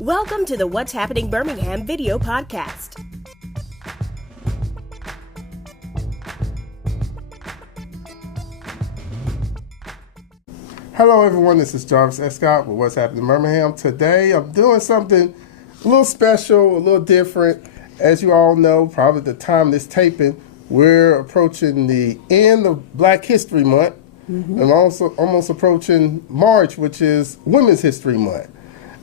Welcome to the What's Happening Birmingham video podcast. Hello everyone, this is Jarvis Escott with What's Happening Birmingham. Today I'm doing something a little special, a little different. As you all know, probably the time this taping, we're approaching the end of Black History Month and also almost approaching March, which is Women's History Month.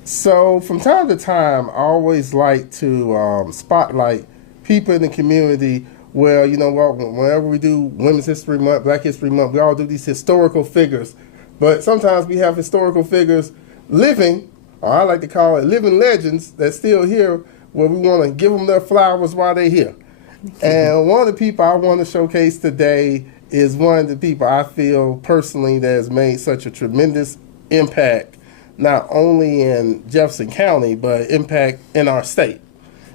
So from time to time, I always like to spotlight people in the community. Well, you know what, whenever we do Women's History Month, Black History Month, we all do these historical figures. But sometimes we have historical figures living, or I like to call it living legends, that's still here, where we want to give them their flowers while they're here. And one of the people I want to showcase today is one of the people I feel personally that has made such a tremendous impact, not only in Jefferson County, but impact in our state.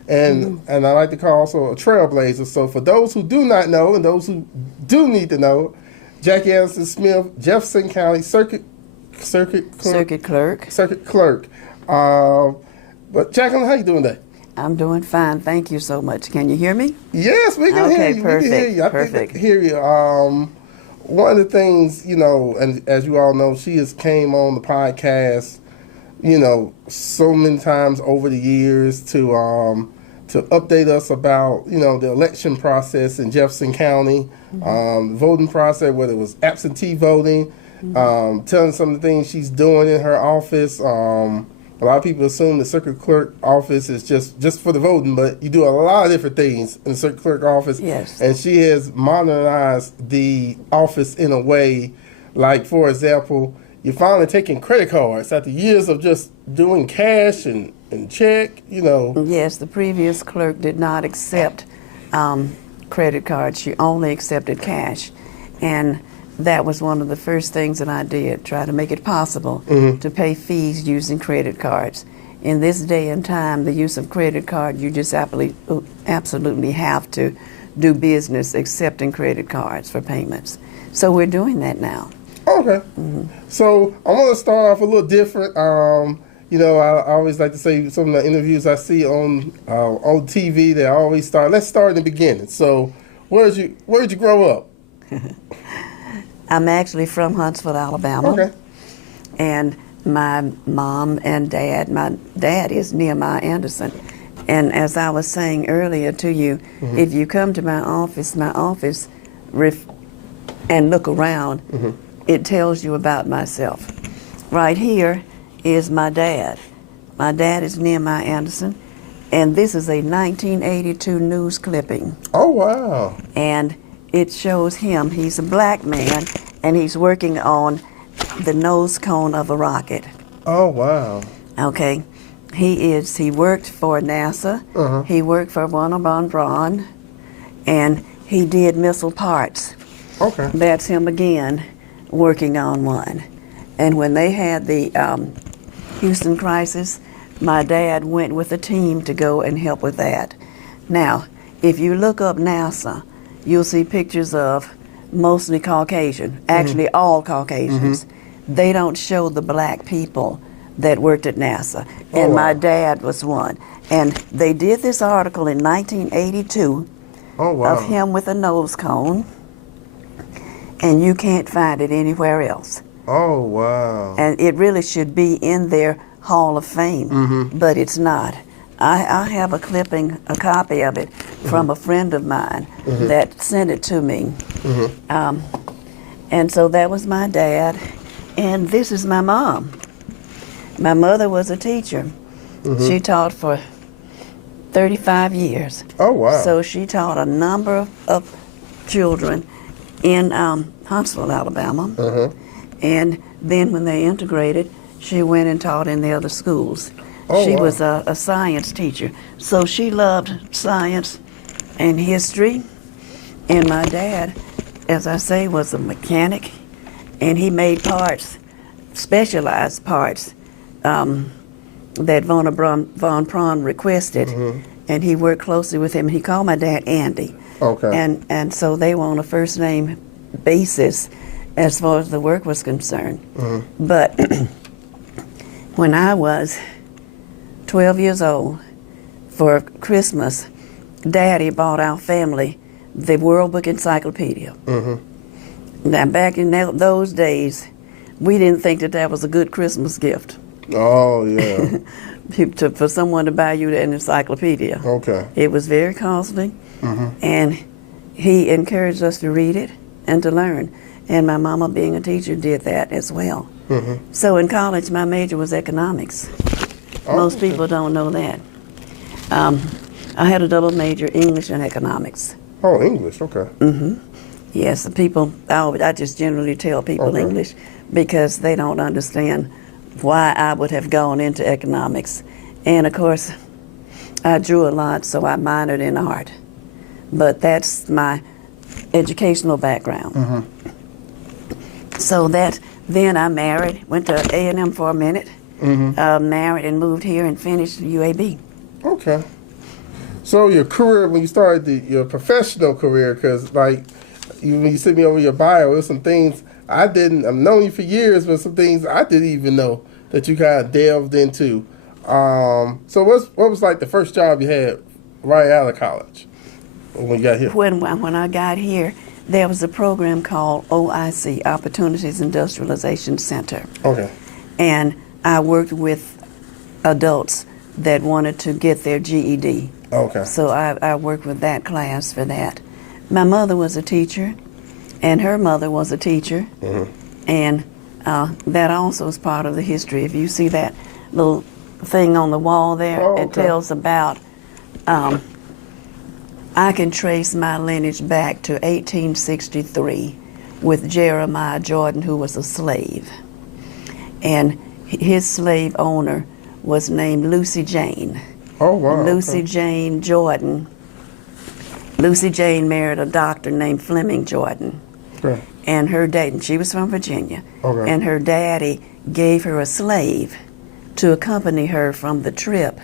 And I like to call also a trailblazer. So for those who do not know and those who do need to know, Jackie Anderson Smith, Jefferson County Circuit Clerk. But Jacqueline, how you doing today? I'm doing fine. Thank you so much. Can you hear me? Yes, we can hear you. Perfect. We can hear you. I think they can hear you. One of the things, you know, and as you all know, she has came on the podcast, you know, so many times over the years to update us about, you know, the election process in Jefferson County, voting process, whether it was absentee voting, telling some of the things she's doing in her office. A lot of people assume the circuit clerk office is just for the voting, but you do a lot of different things in the circuit clerk office. Yes. And she has modernized the office in a way, like, for example, you're finally taking credit cards after years of just doing cash and check, you know. Yes, the previous clerk did not accept credit cards. She only accepted cash. And that was one of the first things that I did, try to make it possible to pay fees using credit cards. In this day and time, the use of credit card, you just absolutely have to do business accepting credit cards for payments. So we're doing that now. Okay. So I want to start off a little different. You know, I always like to say some of the interviews I see on TV, they always start, let's start in the beginning. So where did you grow up? I'm actually from Huntsville, Alabama. Okay. And my mom and dad, my dad is Nehemiah Anderson. And as I was saying earlier to you, if you come to my office, and look around, it tells you about myself. Right here is my dad. My dad is Nehemiah Anderson, and this is a 1982 news clipping. Oh, wow. And it shows him. He's a black man, and he's working on the nose cone of a rocket. Oh, wow. Okay. He worked for NASA. He worked for Warner von Braun, and he did missile parts. Okay. That's him again, working on one. And when they had the Houston crisis, my dad went with a team to go and help with that. Now, if you look up NASA, you'll see pictures of mostly Caucasian, actually all Caucasians. They don't show the black people that worked at NASA. And my dad was one. And they did this article in 1982 of him with a nose cone, and you can't find it anywhere else. Oh, wow. And it really should be in their Hall of Fame, but it's not. I have a clipping, a copy of it from a friend of mine that sent it to me. And so that was my dad, and this is my mom. My mother was a teacher. She taught for 35 years. Oh, wow. So she taught a number of children in Huntsville, Alabama. And then when they integrated, she went and taught in the other schools. She was a science teacher. So she loved science and history. And my dad, as I say, was a mechanic. And he made parts, specialized parts, that von Braun requested. And he worked closely with him. He called my dad Andy. Okay. And so they were on a first name basis as far as the work was concerned. But when I was 12 years old, for Christmas, Daddy bought our family the World Book Encyclopedia. Now, back in those days, we didn't think that was a good Christmas gift. Oh, yeah. For someone to buy you an encyclopedia. Okay. It was very costly, and he encouraged us to read it and to learn. And my mama, being a teacher, did that as well. So in college, my major was economics. Most people don't know that. I had a double major, English and economics. Oh, English, okay. Yes, the people, I just generally tell people English because they don't understand why I would have gone into economics. And of course, I drew a lot, so I minored in art. But that's my educational background. So then I married, went to A&M for a minute, married and moved here and finished UAB. Okay. So your career, when you started your professional career, because like when you sent me over your bio, there's some things I've known you for years, but some things I didn't even know that you kind of delved into. So what was like the first job you had right out of college when you got here? When I got here, there was a program called OIC, Opportunities Industrialization Center. Okay. And I worked with adults that wanted to get their GED. Okay. So I worked with that class for that. My mother was a teacher, and her mother was a teacher, and that also is part of the history. If you see that little thing on the wall there, it tells about, I can trace my lineage back to 1863 with Jeremiah Jordan, who was a slave. And his slave owner was named Lucy Jane. Oh, wow. Lucy Jane Jordan. Lucy Jane married a doctor named Fleming Jordan. Okay. And her dad, she was from Virginia, Okay. and her daddy gave her a slave to accompany her from the trip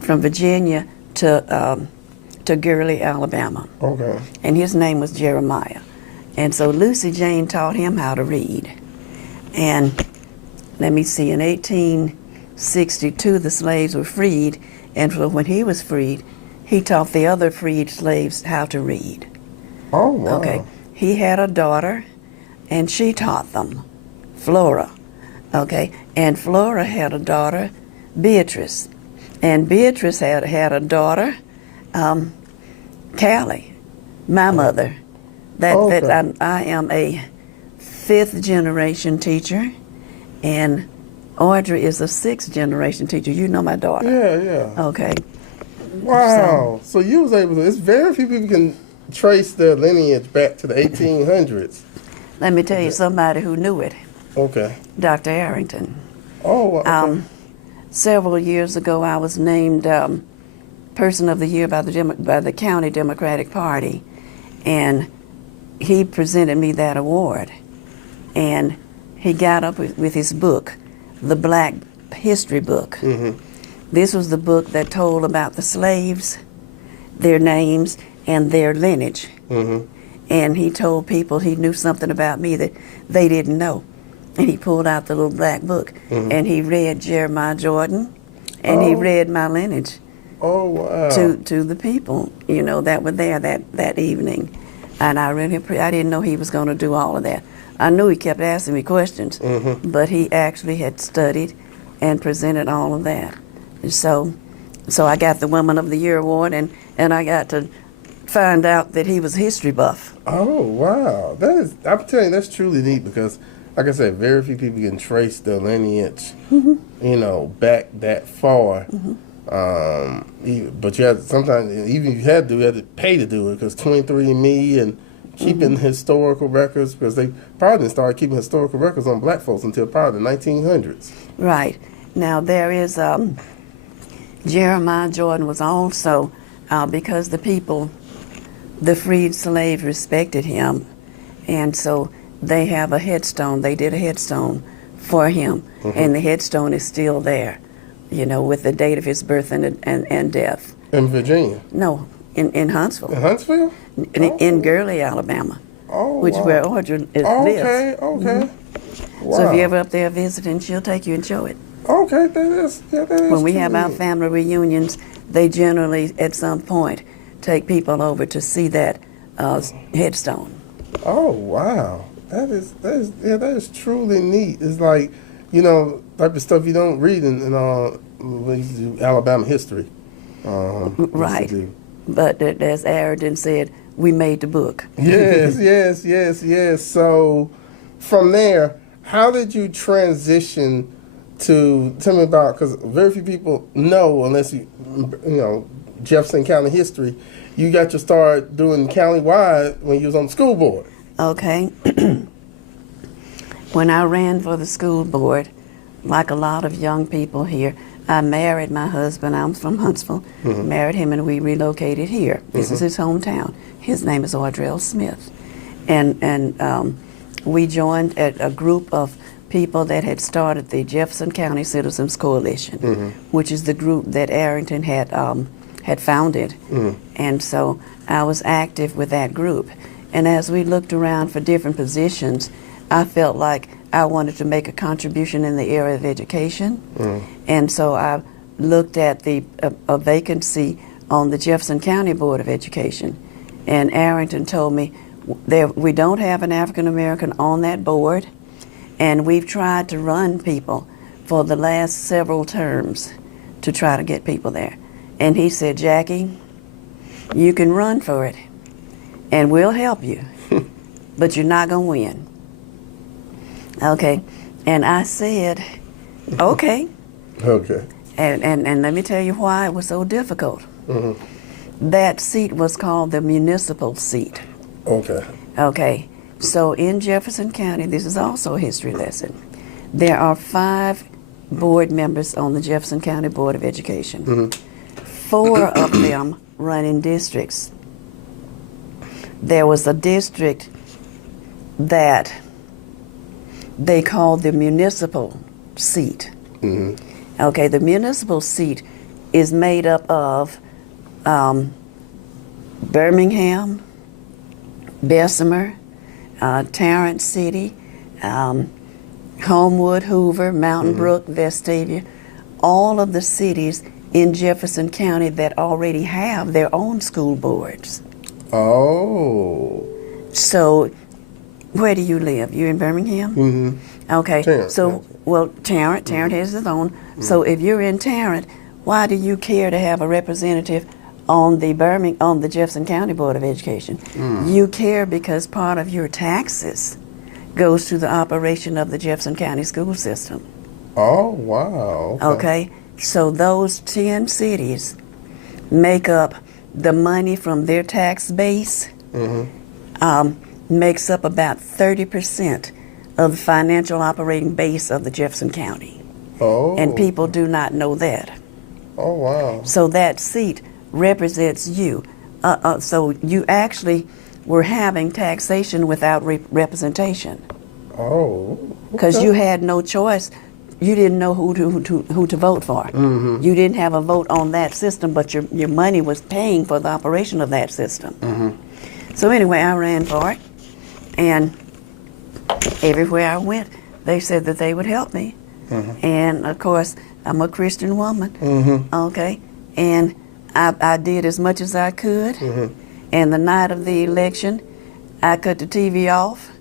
from Virginia to Gurley, Alabama. Okay. And his name was Jeremiah. And so Lucy Jane taught him how to read. And let me see, in 1862 the slaves were freed, and so when he was freed, he taught the other freed slaves how to read. Oh, wow. Okay. He had a daughter, and she taught them, Flora. Okay. And Flora had a daughter, Beatrice. And Beatrice had a daughter, Callie, my mother. I am a fifth generation teacher, and Audrey is a sixth generation teacher. You know my daughter. Yeah. Okay. Wow. So you was able to, it's very few people can trace their lineage back to the 1800s. Let me tell you somebody who knew it. Okay. Dr. Arrington. Oh, okay. Several years ago, I was named Person of the Year by the County Democratic Party, and he presented me that award. And he got up with his book, the Black History book. This was the book that told about the slaves, their names, and their lineage. And he told people he knew something about me that they didn't know. And he pulled out the little black book, and he read Jeremiah Jordan, and he read my lineage to the people, that were there that evening. And I didn't know he was going to do all of that. I knew he kept asking me questions, but he actually had studied and presented all of that. So I got the Woman of the Year award, and I got to find out that he was a history buff. Oh, wow. I'm telling you, that's truly neat because, like I said, very few people can trace their lineage, back that far. But you have sometimes, even if you had to pay to do it because 23andMe and keeping historical records, because they probably didn't start keeping historical records on black folks until probably the 1900s. Right. Now, there is Jeremiah Jordan was also, because the freed slaves respected him, and so they have a headstone. They did a headstone for him, and the headstone is still there, with the date of his birth and death. In Virginia? No, in Huntsville. In Huntsville? In Gurley, Alabama. Oh, which is where Audrey lives. Okay. Wow. So if you're ever up there visiting, she'll take you and show it. Okay, that is When we have true. our family reunions, they generally, at some point, take people over to see that headstone. Oh wow, that is truly neat. It's like, type of stuff you don't read in when you do Alabama history. Right. Used to do. But as Aridin said, we made the book. Yes. So from there, how did you transition to, tell me about, because very few people know, unless you know, Jefferson County history, you got your start doing county-wide when you was on the school board. Okay. When I ran for the school board, like a lot of young people here, I married my husband. I'm from Huntsville. Married him, and we relocated here. This is his hometown. His name is Audrell Smith. And we joined a group of people that had started the Jefferson County Citizens Coalition, which is the group that Arrington had founded. And so I was active with that group. And as we looked around for different positions, I felt like I wanted to make a contribution in the area of education. And so I looked at a vacancy on the Jefferson County Board of Education. And Arrington told me, we don't have an African American on that board, and we've tried to run people for the last several terms to try to get people there. And he said, Jackie, you can run for it, and we'll help you, but you're not going to win. Okay. And I said, okay. Okay. And let me tell you why it was so difficult. That seat was called the municipal seat. Okay. Okay. So in Jefferson County, this is also a history lesson. There are 5 board members on the Jefferson County Board of Education. 4 of them run in districts. There was a district that they called the municipal seat. Okay, the municipal seat is made up of Birmingham, Bessemer, Tarrant City, Homewood, Hoover, Mountain Brook, Vestavia, all of the cities in Jefferson County that already have their own school boards. Oh. So, where do you live? You in Birmingham? Okay. Tarrant. So, well, Tarrant has its own. So, if you're in Tarrant, why do you care to have a representative on the Jefferson County Board of Education? You care because part of your taxes goes to the operation of the Jefferson County school system. Oh, wow. Okay. So those 10 cities make up the money from their tax base, makes up about 30% of the financial operating base of the Jefferson County. Oh. And people do not know that. Oh, wow. So that seat represents you. So you actually were having taxation without representation. Oh. Because you had no choice. You didn't know who to vote for. You didn't have a vote on that system, but your money was paying for the operation of that system. So anyway, I ran for it, and everywhere I went, they said that they would help me. And of course, I'm a Christian woman. Okay, and I did as much as I could. And the night of the election, I cut the TV off.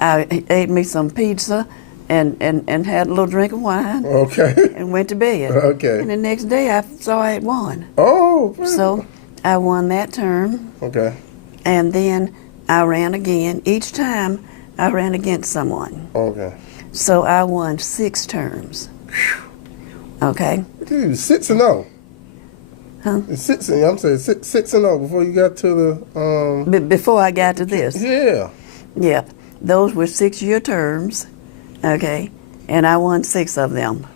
I ate me some pizza and had a little drink of wine. Okay. And went to bed. Okay. And the next day I saw I had won. Oh. So I won that term. Okay. And then I ran again. Each time I ran against someone. Okay. So I won 6 terms. Okay. Dude, 6-0. Huh? I'm saying 6-0 before you got to the Before I got to this. Yeah. Yep. Those were 6-year terms. Okay. And I won 6 of them.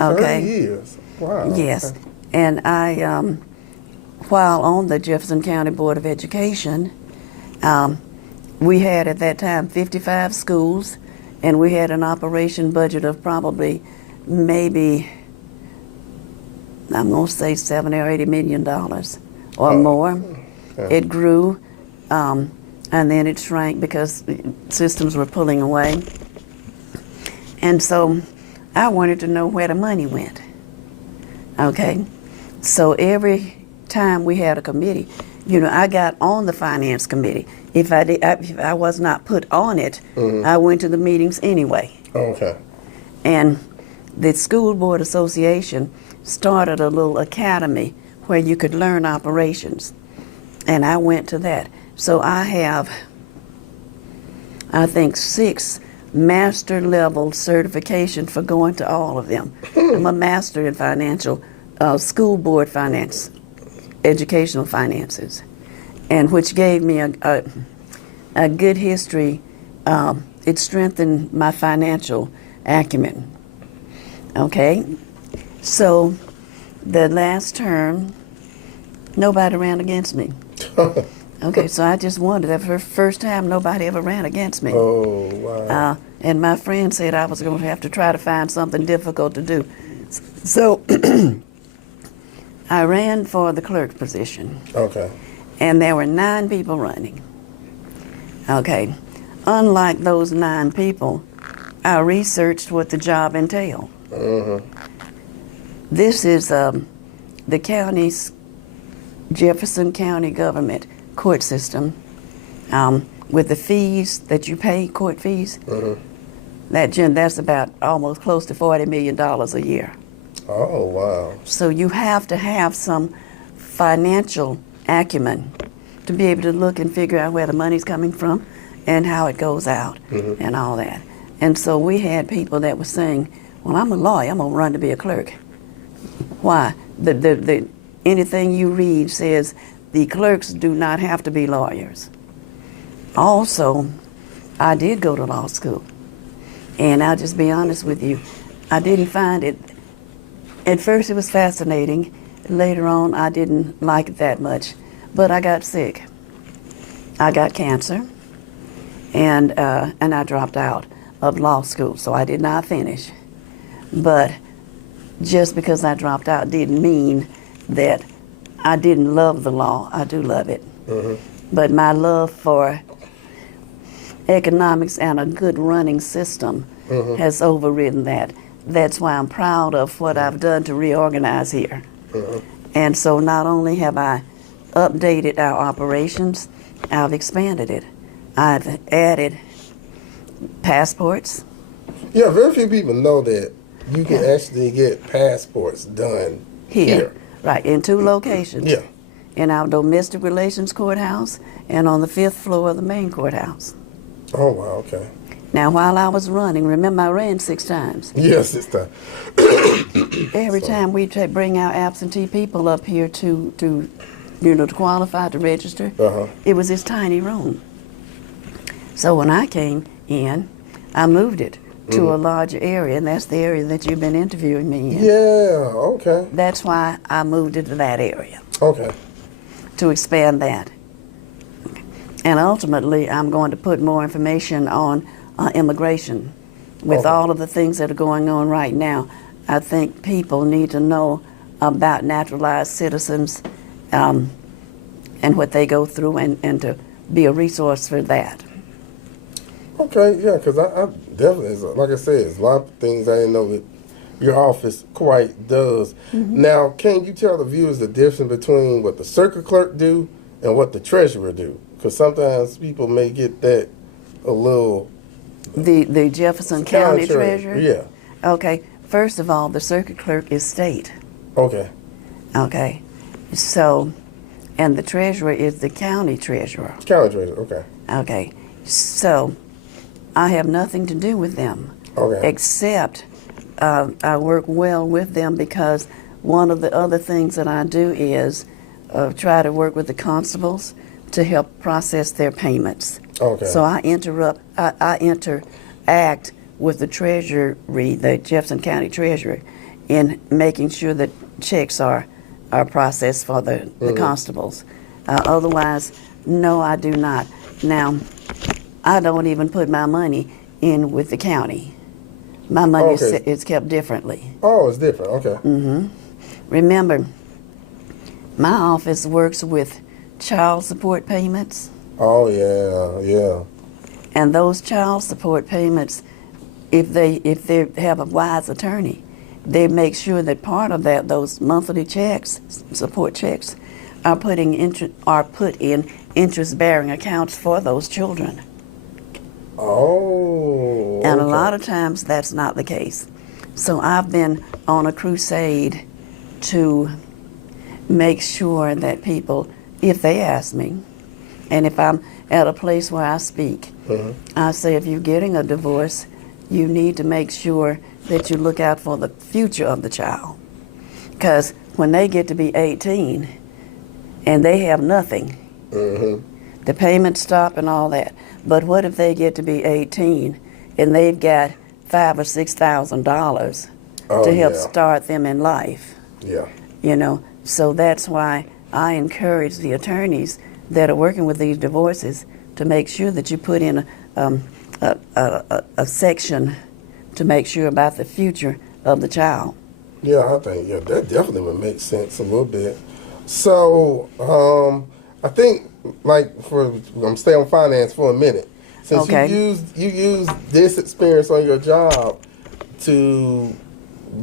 Okay. 30 years. Wow. Yes. Okay. And I, while on the Jefferson County Board of Education, we had at that time 55 schools, and we had an operation budget of probably maybe, I'm going to say $70 or $80 million or more. Okay. It grew, and then it shrank because systems were pulling away. And so I wanted to know where the money went. Okay, so every time we had a committee, I got on the finance committee. If I was not put on it, I went to the meetings anyway. Okay. And the School Board Association started a little academy where you could learn operations, and I went to that. So I have, I think, 6 master level certification for going to all of them. I'm a master in financial, school board finance, educational finances, and which gave me a good history. It strengthened my financial acumen. Okay, so the last term, nobody ran against me. Okay, so I just wondered, that for the first time nobody ever ran against me. Oh, wow. And my friend said I was going to have to try to find something difficult to do. So I ran for the clerk position. Okay. And there were 9 people running. Okay, unlike those 9 people, I researched what the job entailed. This is the county's Jefferson County government court system, with the fees that you pay, court fees. That's about almost close to $40 million a year. Oh, wow. So you have to have some financial acumen to be able to look and figure out where the money's coming from and how it goes out and all that. And so we had people that were saying, well, I'm a lawyer, I'm going to run to be a clerk. Why? Anything you read says the clerks do not have to be lawyers. Also, I did go to law school. And I'll just be honest with you, I didn't find it, at first it was fascinating. Later on, I didn't like it that much. But I got sick. I got cancer, and I dropped out of law school, so I did not finish. But just because I dropped out didn't mean that I didn't love the law. I do love it. But my love for economics and a good running system has overridden that. That's why I'm proud of what I've done to reorganize here. And so not only have I updated our operations, I've expanded it. I've added passports. Yeah, very few people know that you can actually get passports done here. Right, in 2 locations. Yeah. In our domestic relations courthouse and on the 5th floor of the main courthouse. Oh, wow, okay. Now, while I was running, remember I ran 6 times. Yes, this time. Every time we bring our absentee people up here to qualify, to register, it was this tiny room. So when I came in, I moved it to a larger area, and that's the area that you've been interviewing me in. Yeah, okay. That's why I moved it to that area. Okay. To expand that. And ultimately, I'm going to put more information on immigration. With all of the things that are going on right now, I think people need to know about naturalized citizens and what they go through, and to be a resource for that. Okay, yeah, because I definitely, like I said, there's a lot of things I didn't know that your office quite does. Now, can you tell the viewers the difference between what the circuit clerk do and what the treasurer do? Because sometimes people may get that a little... The Jefferson County Treasurer? Yeah. Okay, first of all, the circuit clerk is state. Okay. Okay, so, and the treasurer is the county treasurer. County treasurer, okay. Okay, so I have nothing to do with them. Okay. Except I work well with them because one of the other things that I do is try to work with the constables to help process their payments. Okay. So I interact with the treasury, the Jefferson County Treasurer, in making sure that checks are processed for the constables. Otherwise, no, I do not. Now, I don't even put my money in with the county. My money is kept differently. Oh, it's different, okay. Remember, my office works with child support payments. Oh, yeah, yeah. And those child support payments, if they have a wise attorney, they make sure that part of those monthly checks, support checks, are put in interest-bearing accounts for those children. Oh. And a okay. lot of times that's not the case. So I've been on a crusade to make sure that people, if they ask me, and if I'm at a place where I speak, I say if you're getting a divorce, you need to make sure that you look out for the future of the child. Because when they get to be 18 and they have nothing, the payments stop and all that. But what if they get to be 18 and they've got $5,000 or $6,000 to help start them in life? Yeah. You know, so that's why I encourage the attorneys that are working with these divorces to make sure that you put in a section to make sure about the future of the child. Yeah, I think that definitely would make sense a little bit. So I think I'm stay on finance for a minute. Since you used this experience on your job to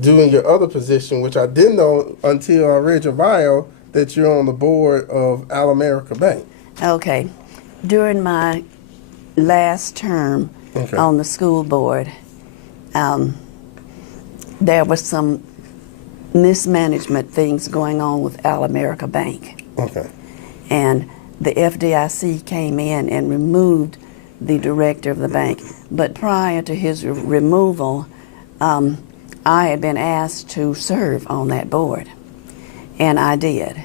doing your other position, which I didn't know until I read your bio, that you're on the board of All-America Bank. Okay. During my last term on the school board, there was some mismanagement things going on with All-America Bank. Okay. And the FDIC came in and removed the director of the bank. But prior to his removal, I had been asked to serve on that board, and I did.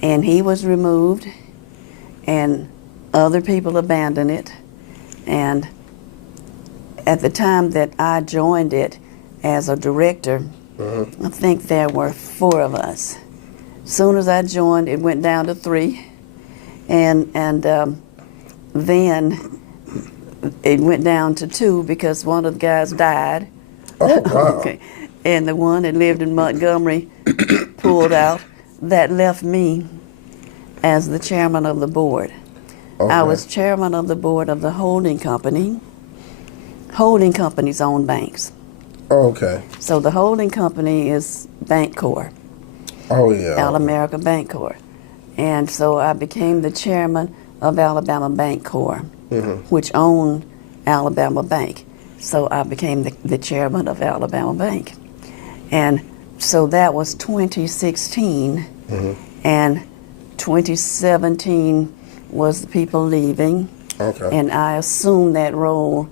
And he was removed, and other people abandoned it. And at the time that I joined it as a director, I think there were 4 of us. Soon as I joined, it went down to 3, and then it went down to 2 because one of the guys died. Oh, wow. Okay. And the one that lived in Montgomery pulled out. That left me as the chairman of the board. Okay. I was chairman of the board of the holding company. Holding companies own banks. Okay. So the holding company is Bancorp. Oh, yeah. All-America Bancorp. And so I became the chairman of Alabama Bancorp, which owned Alabama Bank. So I became the chairman of Alabama Bank. And so that was 2016, and 2017 was the people leaving. Okay. And I assumed that role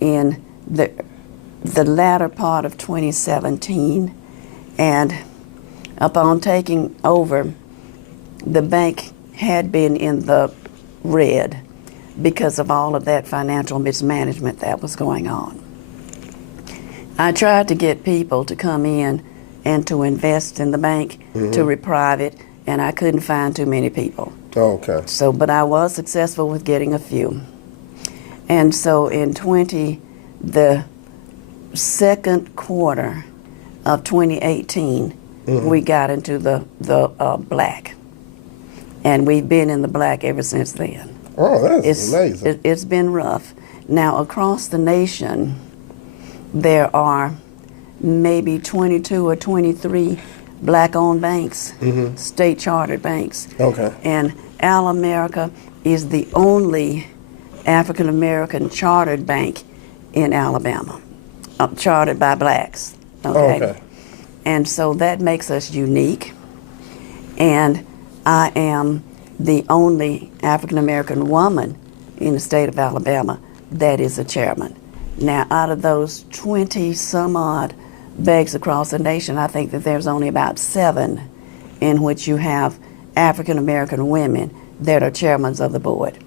in the latter part of 2017. And upon taking over, the bank had been in the red because of all of that financial mismanagement that was going on. I tried to get people to come in and to invest in the bank, to reprive it, and I couldn't find too many people. Okay. So, but I was successful with getting a few. And so in the second quarter of 2018, we got into the black. And we've been in the black ever since then. Oh, that's amazing. It's been rough. Now, across the nation, there are maybe 22 or 23 black-owned banks, state-chartered banks. Okay. And All-America is the only African-American chartered bank in Alabama, chartered by blacks. Okay. And so that makes us unique. And I am the only African-American woman in the state of Alabama that is a chairman. Now, out of those 20-some-odd banks across the nation, I think that there's only about 7 in which you have African-American women that are chairmen of the board.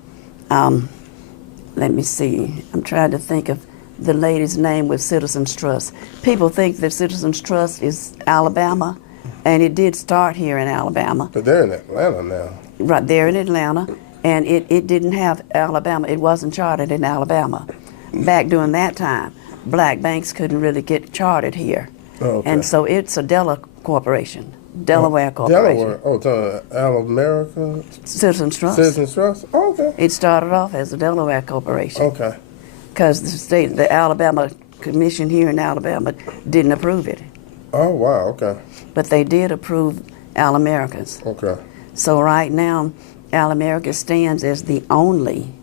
Let me see. I'm trying to think of the lady's name with Citizens Trust. People think that Citizens Trust is Alabama, and it did start here in Alabama. But they're in Atlanta now. Right there in Atlanta, and it didn't have Alabama. It wasn't chartered in Alabama. Back during that time, black banks couldn't really get chartered here. Okay. And so it's a Delaware corporation. Delaware. Oh, All-America? Citizens Trust. Citizens Trust? Oh, okay. It started off as a Delaware corporation. Okay. Because the Alabama commission here in Alabama didn't approve it. Oh, wow, okay. But they did approve All-Americans. Okay. So right now, All-America stands as the only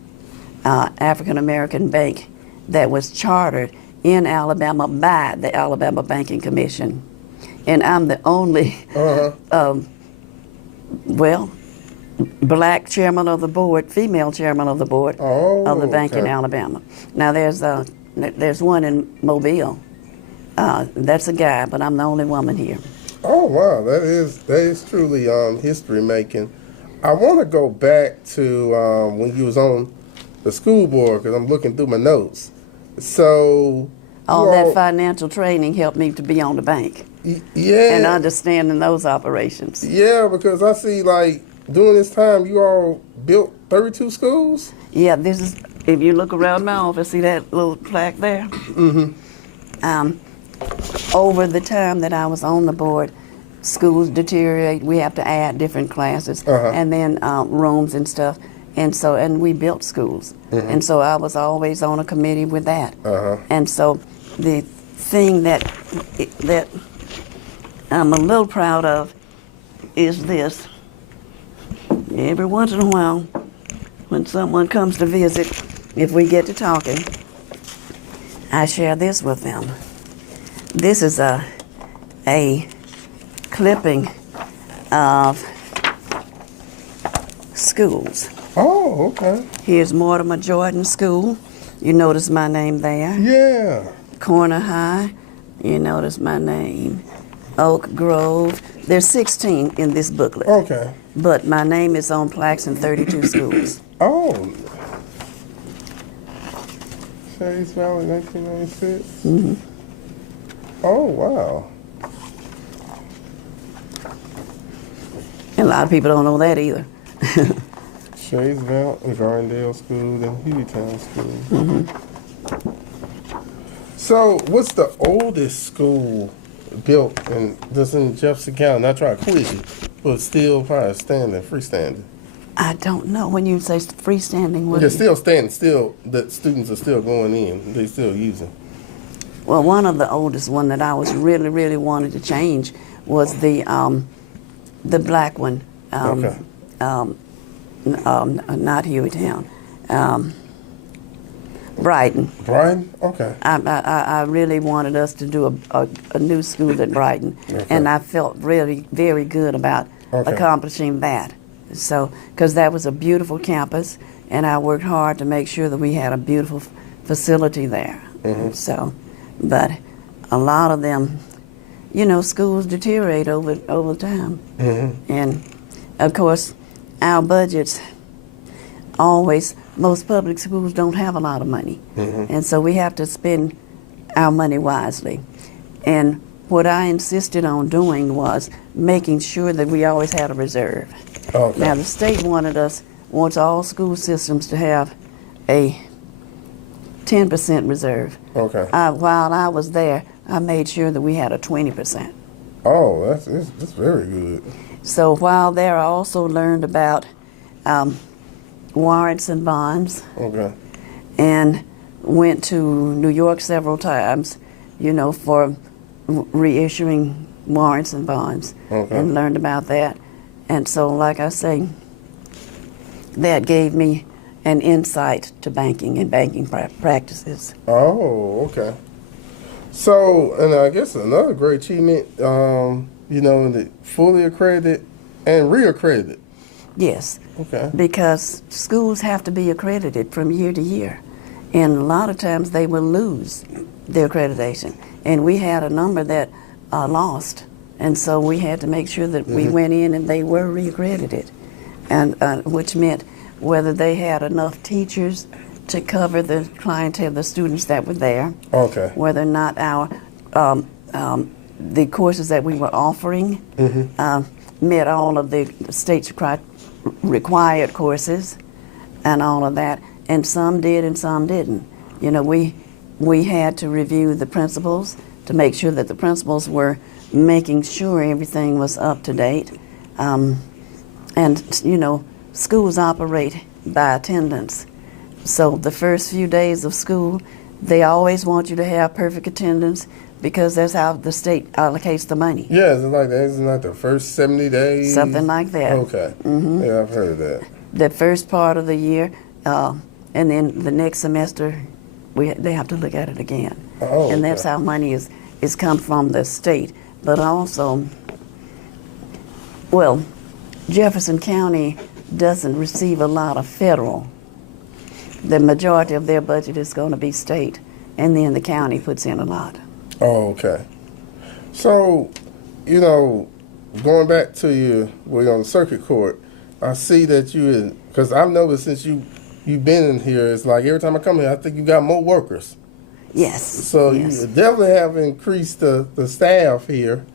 African-American bank that was chartered in Alabama by the Alabama Banking Commission. And I'm the only, black chairman of the board, female chairman of the board of the bank in Alabama. Now there's one in Mobile. That's a guy, but I'm the only woman here. Oh, wow, that is truly history making. I want to go back to when you was on the school board, because I'm looking through my notes. So all that financial training helped me to be on the bank. Yeah. And understanding those operations. Yeah, because I see, like, during this time, you all built 32 schools? Yeah, this is, if you look around my office, see that little plaque there? Mm-hmm. Over the time that I was on the board, schools deteriorate. We have to add different classes and then rooms and stuff. And we built schools. Mm-hmm. And so I was always on a committee with that. And so the thing that I'm a little proud of is this. Every once in a while, when someone comes to visit, if we get to talking, I share this with them. This is a clipping of schools. Oh, okay. Here's Mortimer Jordan School. You notice my name there. Yeah. Corner High. You notice my name. Oak Grove. There's 16 in this booklet. Okay. But my name is on plaques in 32 schools. Oh. Chase Valley, 1996? Mm-hmm. Oh, wow. And a lot of people don't know that either. Chase Valley, Gardendale School, and Hueytown School. Mm-hmm. So, what's the oldest school built in Jefferson County? Not trying to quiz you, but still probably freestanding. I don't know. When you say freestanding, what? They're still standing. Still, the students are still going in. They still using. Well, one of the oldest one that I was really, really wanted to change was the black one. Okay. Not Hueytown. Brighton. Brighton? Okay. I really wanted us to do a new school at Brighton, and I felt really very good about accomplishing that. So, because that was a beautiful campus, and I worked hard to make sure that we had a beautiful facility there. Mm-hmm. So, but a lot of them, schools deteriorate over time, mm-hmm. and of course, our budgets most public schools don't have a lot of money. Mm-hmm. And so we have to spend our money wisely. And what I insisted on doing was making sure that we always had a reserve. Okay. Now the state wants all school systems to have a 10% reserve. Okay. While I was there, I made sure that we had a 20%. Oh, that's very good. So while there, I also learned about warrants and bonds. Okay. And went to New York several times, for reissuing warrants and bonds. Okay. And learned about that. And so, like I say, that gave me an insight to banking and banking practices. Oh, okay. So, and I guess another great achievement, fully accredited and reaccredited. Yes. Okay. Because schools have to be accredited from year to year. And a lot of times they will lose their accreditation. And we had a number that lost. And so we had to make sure that mm-hmm. we went in and they were reaccredited. And which meant whether they had enough teachers to cover the clientele, the students that were there. Okay. Whether or not our the courses that we were offering mm-hmm. Met all of the state's required courses and all of that, and some did and some didn't. We had to review the principals to make sure that the principals were making sure everything was up to date. And schools operate by attendance. So the first few days of school, They always want you to have perfect attendance because that's how the state allocates the money. Yeah, it's like that. Isn't that the first 70 days? Something like that. Okay. Mm-hmm. Yeah, I've heard of that. The first part of the year, and then the next semester, they have to look at it again. Oh, and that's how money is come from the state. But also, well, Jefferson County doesn't receive a lot of federal. The majority of their budget is going to be state, and then the county puts in a lot. Oh, okay. So, going back to we're on the circuit court, I see that because I've noticed since you've been in here, it's like every time I come here, I think you got more workers. Yes. So yes. You definitely have increased the staff here.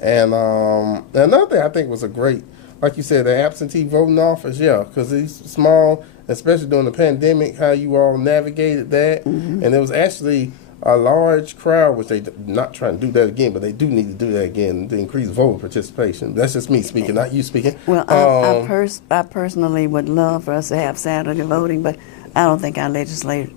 And another thing I think was like you said, the absentee voting office, yeah, because these small, especially during the pandemic, how you all navigated that. Mm-hmm. And there was actually a large crowd, which they're not trying to do that again, but they do need to do that again to increase voter participation. That's just me speaking, not you speaking. Well, I personally would love for us to have Saturday voting, but I don't think our legislators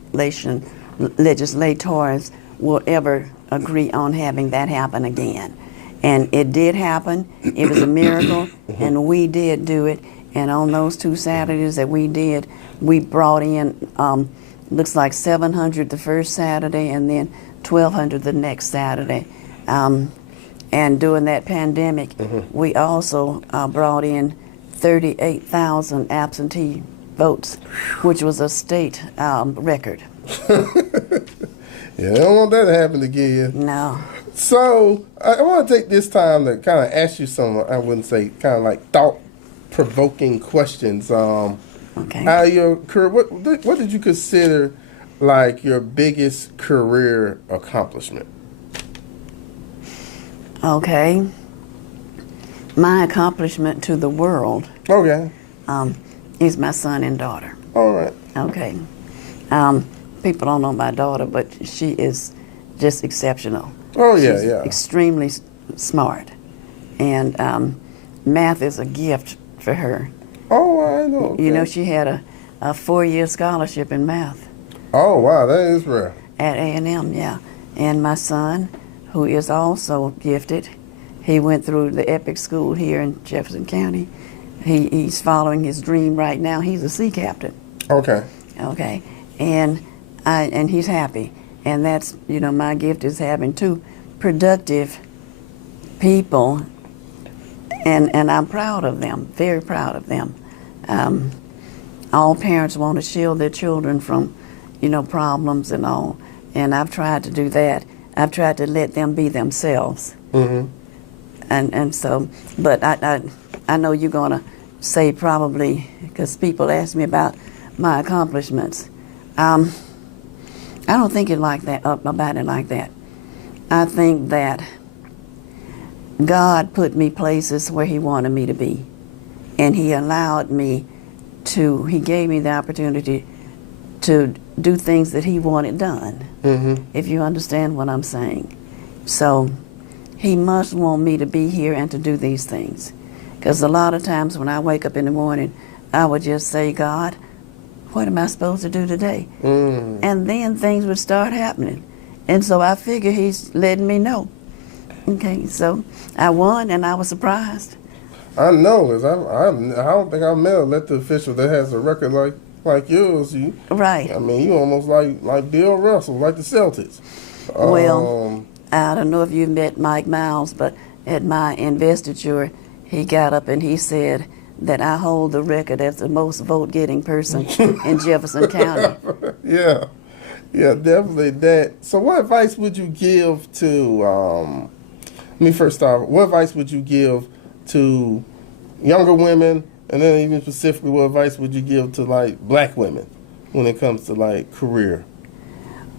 will ever agree on having that happen again. And it did happen. It was a miracle, and we did do it. And on those 2 Saturdays that we did, we brought in, looks like 700 the first Saturday and then 1,200 the next Saturday. And during that pandemic, we also brought in 38,000 absentee votes, which was a state record. Yeah, I don't want that to happen again. No. So I want to take this time to kind of ask you some, I wouldn't say kind of like thought-provoking questions. Okay. Your career, what did you consider like your biggest career accomplishment? Okay. My accomplishment to the world. Okay. Is my son and daughter. All right. Okay. People don't know my daughter, but she is just exceptional. Oh, yeah, She's yeah. extremely smart. And math is a gift for her. Oh, I know. Okay. You know, she had a 4-year scholarship in math. Oh, wow, that is rare. At A&M, yeah. And my son, who is also gifted, he went through the EPIC school here in Jefferson County. He's following his dream right now. He's a sea captain. Okay. Okay. And he's happy. And that's, my gift is having 2 productive people, and I'm proud of them, very proud of them. All parents want to shield their children from, problems and all, and I've tried to do that. I've tried to let them be themselves. Mm-hmm. And so, but I know you're going to say probably, because people ask me about my accomplishments. I don't think about it like that. I think that God put me places where He wanted me to be, and He allowed me He gave me the opportunity to do things that He wanted done, if you understand what I'm saying. So He must want me to be here and to do these things. Because a lot of times when I wake up in the morning, I would just say, God, what am I supposed to do today? And then things would start happening. And so I figure He's letting me know. Okay, so I won and I was surprised. I know, cause I don't think I've met an elected official that has a record like yours. Right. I mean, you almost like Bill Russell, like the Celtics. Well, I don't know if you met Mike Miles, but at my investiture, he got up and he said that I hold the record as the most vote-getting person in Jefferson County. Yeah, definitely that. So what advice would you give to, let me first start, what advice would you give to younger women, and then even specifically what advice would you give to like black women when it comes to like career?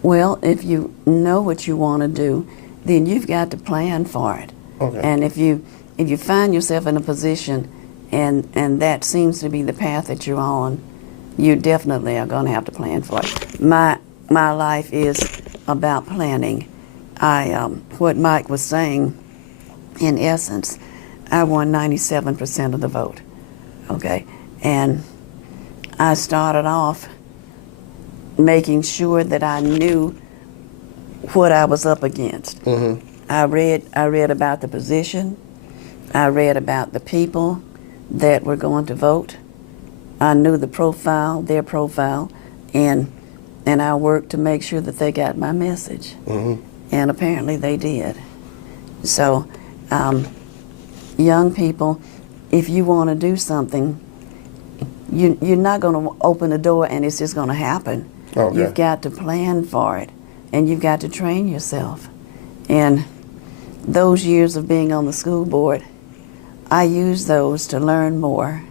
Well, if you know what you want to do, then you've got to plan for it. Okay. And if you find yourself in a position and that seems to be the path that you're on, you definitely are going to have to plan for it. My life is about planning. What Mike was saying, in essence, I won 97% of the vote, okay? And I started off making sure that I knew what I was up against. Mm-hmm. I read about the position. I read about the people that were going to vote. I knew the profile, their profile, and I worked to make sure that they got my message. Mm-hmm. And apparently they did. So, young people, if you want to do something, you're not going to open the door and it's just going to happen. Okay. You've got to plan for it, and you've got to train yourself. And those years of being on the school board, I used those to learn more.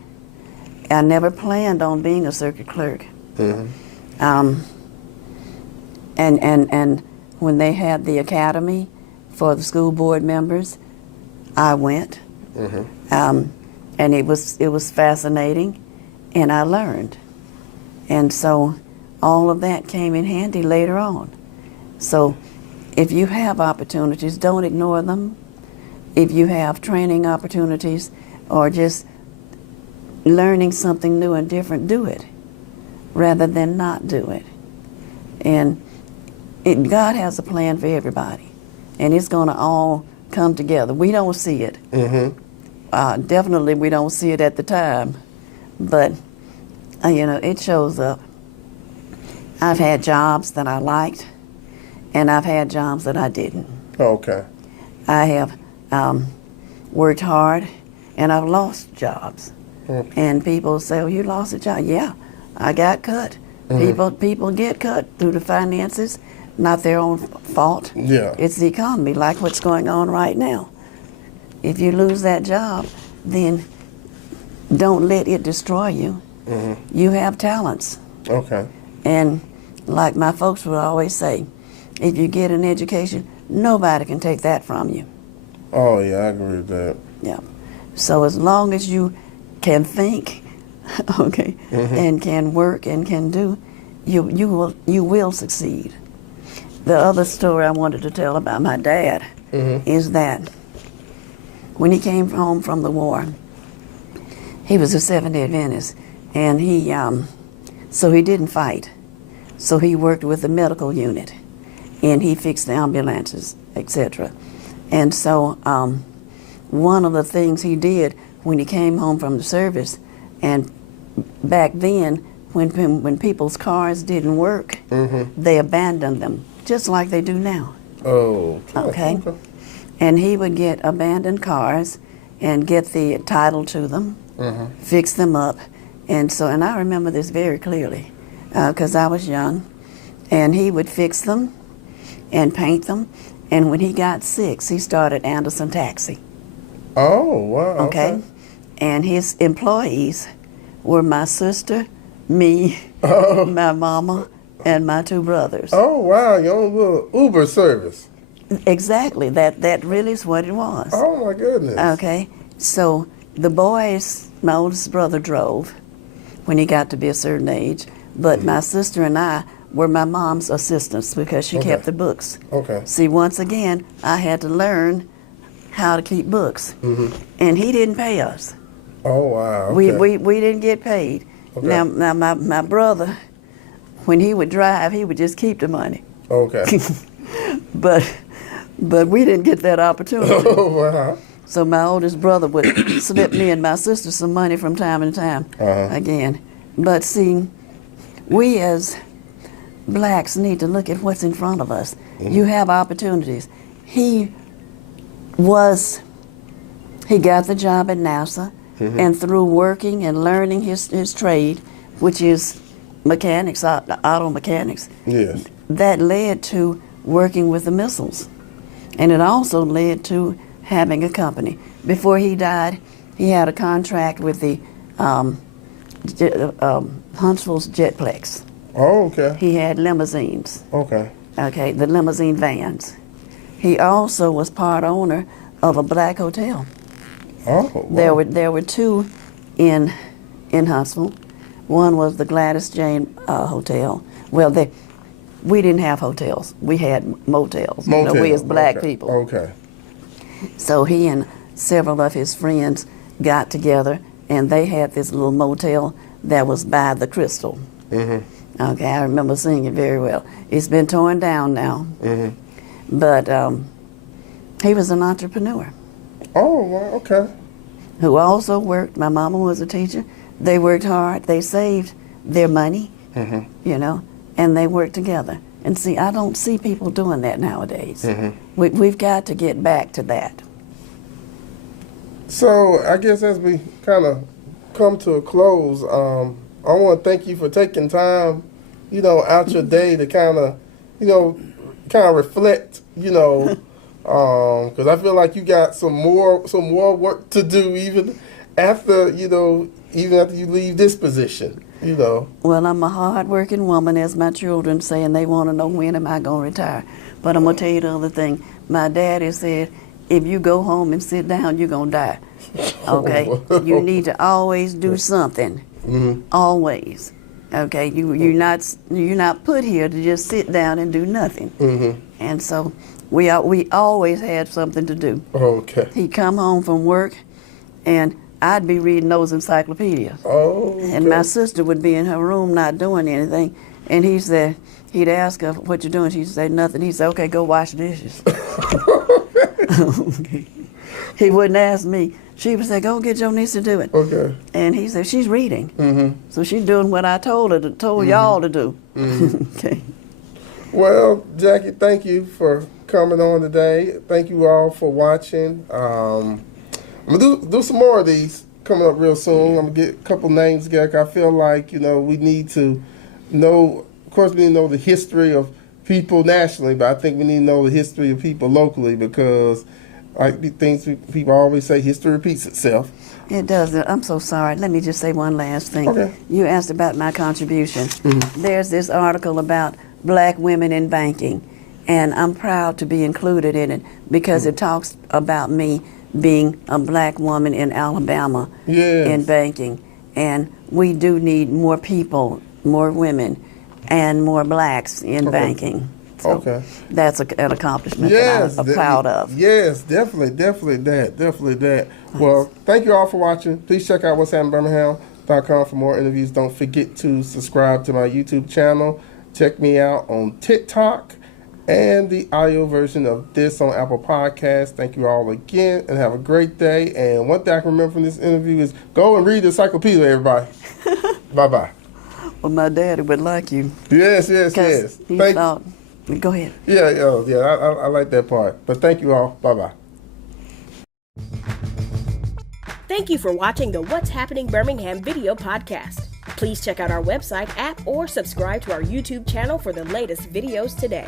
I never planned on being a circuit clerk. Mm-hmm. And when they had the academy for the school board members, I went. Mm-hmm. And it was fascinating, and I learned. And so all of that came in handy later on. So if you have opportunities, don't ignore them. If you have training opportunities or just learning something new and different, do it rather than not do it. And God has a plan for everybody, and it's going to all come together. We don't see it. Mm-hmm. Definitely we don't see it at the time, but it shows up. I've had jobs that I liked, and I've had jobs that I didn't. Okay. I have worked hard, and I've lost jobs. Okay. And people say, "Oh, you lost a job?" Yeah, I got cut. Mm-hmm. People get cut through the finances, not their own fault. Yeah. It's the economy, like what's going on right now. If you lose that job, then don't let it destroy you. Mm-hmm. You have talents. Okay. And like my folks would always say, if you get an education, nobody can take that from you. Oh, yeah, I agree with that. Yeah. So as long as you can think, okay, Mm-hmm. and can work and can do, you will succeed. The other story I wanted to tell about my dad Mm-hmm. is that when he came home from the war, he was a Seventh-day Adventist, and so he didn't fight. So he worked with the medical unit, and he fixed the ambulances, etc. And so one of the things he did when he came home from the service, and back then, when people's cars didn't work, Mm-hmm. they abandoned them, just like they do now. Oh. Okay. And he would get abandoned cars and get the title to them, Mm-hmm. fix them up. And I remember this very clearly because I was young. And he would fix them and paint them. And when he got 6, he started Anderson Taxi. Oh, wow. Okay? And his employees were my sister, me, Oh. my mama, and my 2 brothers. Oh, wow. Your own little Uber service. Exactly. That really is what it was. Oh, my goodness. Okay? So the boys, my oldest brother drove when he got to be a certain age, but my sister and I were my mom's assistants because she Okay. kept the books. Okay. See, once again, I had to learn how to keep books, Mm-hmm. and he didn't pay us. Oh, wow. Okay. We didn't get paid. Okay. Now my brother, when he would drive, he would just keep the money, Okay. but we didn't get that opportunity. Oh, wow. So my oldest brother would slip me and my sister some money from time to time, Uh-huh. again. But see, we as blacks need to look at what's in front of us. Mm-hmm. You have opportunities. He got the job at NASA, Mm-hmm. and through working and learning his trade, which is mechanics, auto mechanics, Yes. that led to working with the missiles. And it also led to having a company. Before he died, he had a contract with the Huntsville's Jetplex. Oh, okay. He had limousines, Okay. okay, the limousine vans. He also was part owner of a black hotel. Oh, wow. There were 2 in Huntsville. One was the Gladys Jane Hotel. Well, we didn't have hotels. We had motels. You know, we as black Okay. people. Okay. So he and several of his friends got together, and they had this little motel that was by the Crystal. Mm-hmm. Okay, I remember seeing it very well. It's been torn down now. Mm-hmm. But he was an entrepreneur Oh, well, okay. who also worked. My mama was a teacher. They worked hard. They saved their money, you know, and they worked together. And see, I don't see people doing that nowadays. We've got to get back to that. So I guess as we kind of come to a close, I want to thank you for taking time, you know, out your day to kind of, you know, reflect, you know, because I feel like you got some more work to do even after, you know, even after you leave this position, you know. Well, I'm a hard-working woman, as my children say, and they want to know when am I going to retire. But I'm going to tell you the other thing. My daddy said, if you go home and sit down, you're going to die. Okay? You need to always do something. Always. Okay? You're not put here to just sit down and do nothing. And so we always had something to do. Okay. He'd come home from work, and I'd be reading those encyclopedias. Oh. Okay. And my sister would be in her room not doing anything. And he'd ask her, what you doing? She'd say nothing. He'd say, okay, go wash dishes. He wouldn't ask me. She would say, go get your niece to do it. Okay. And he said, she's reading. So she's doing what I told y'all to do. Okay. Well, Jackie, thank you for coming on today. Thank you all for watching. I'm going to do some more of these coming up real soon. I'm going to get a couple names together. I feel like, you know, we need to know, of course, we need to know the history of people nationally, but I think we need to know the history of people locally because, like the things people always say, history repeats itself. It does. I'm so sorry. Let me just say one last thing. Okay. You asked about my contribution. There's this article about black women in banking, and I'm proud to be included in it because it talks about me being a black woman in Alabama in banking. And we do need more people, more women, and more blacks in banking. So that's an accomplishment that I'm proud of. Yes, definitely that. Well, thank you all for watching. Please check out whatshappenedbirmingham.com for more interviews. Don't forget to subscribe to my YouTube channel. Check me out on TikTok and the audio version of this on Apple Podcasts. Thank you all again and have a great day. And one thing I can remember from this interview is go and read the encyclopedia, everybody. Bye-bye. Well, my daddy would like you. Yes. He thought, go ahead. Yeah, I like that part. But thank you all. Bye-bye. Thank you for watching the What's Happening Birmingham video podcast. Please check out our website, app, or subscribe to our YouTube channel for the latest videos today.